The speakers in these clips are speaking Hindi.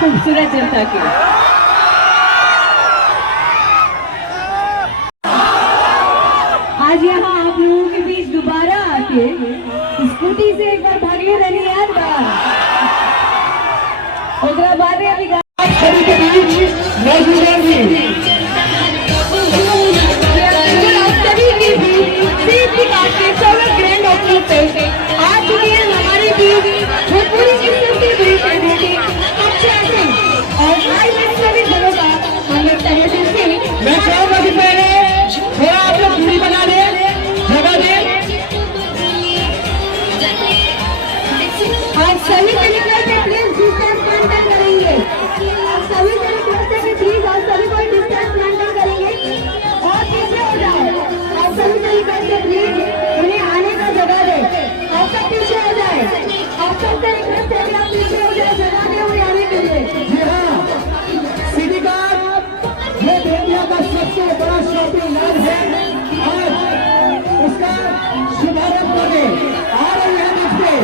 खूबसूरत जनता के। आज यहाँ आप लोगों के बीच दोबारा आके स्कूटी से एक बार भागले रहने याद बा ओकरा बाद अभी सभी के बीच मौजूद हैं सभी के बीच सीट निकाल के सोलर ग्रैंड ऑप्शन पे आज चुकी है हमारे बीच भोजपुरी किस्म की बड़ी सेलिब्रिटी अक्षरा सिंह और आई मिनिस्टर भी दोनों का मंगल तहसील सिंह। मैं चाहूंगा कि पहले थोड़ा आप लोग दूरी बना लें, जगह दें। आज सभी से निकल के प्लीज डिस्टेंस मेंटेन करेंगे। सभी से रिक्वेस्ट है कि प्लीज आज सभी को डिस्टेंस मेंटेन करेंगे और पीछे हो जाए। आज सभी से रिक्वेस्ट है प्लीज उन्हें आने का जगह दे। आप सब पीछे हो जाए। आप सबसे रिक्वेस्ट है कि आप पीछे हो जाए, जगह दे उन्हें आने के लिए। जी हाँ, सिटी कार्ड ये बेतिया का सबसे बड़ा शॉपिंग मॉल है और उसका शुभारंभ करने आ रही है मुझसे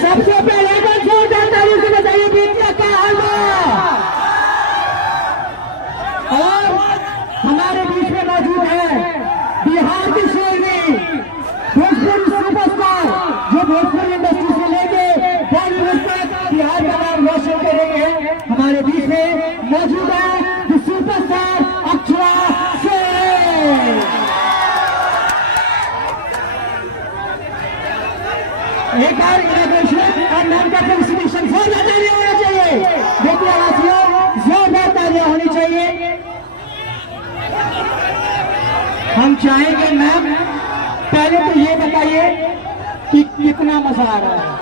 सबसे पहले जोरदार ताली से बताइए बेतिया का हलवा। और हमारे बीच में मौजूद है बिहार की शेरनी भोजपुरी सुपरस्टार जो भोजपुरी इंडस्ट्री से लेके बॉलीवुड तक बिहार का नाम रोशन करेंगे। हमारे बीच में मौजूद है सुपरस्टार अक्षरा सिंह। एक बार इनॉग्रेशन और नाम का फेलिसिटेशन जोरदार तालियां होना चाहिए। बेतिया वासियों जोरदार तालियां होनी चाहिए। हम चाहेंगे मैम पहले तो ये बताइए कि कितना मजा आ रहा है।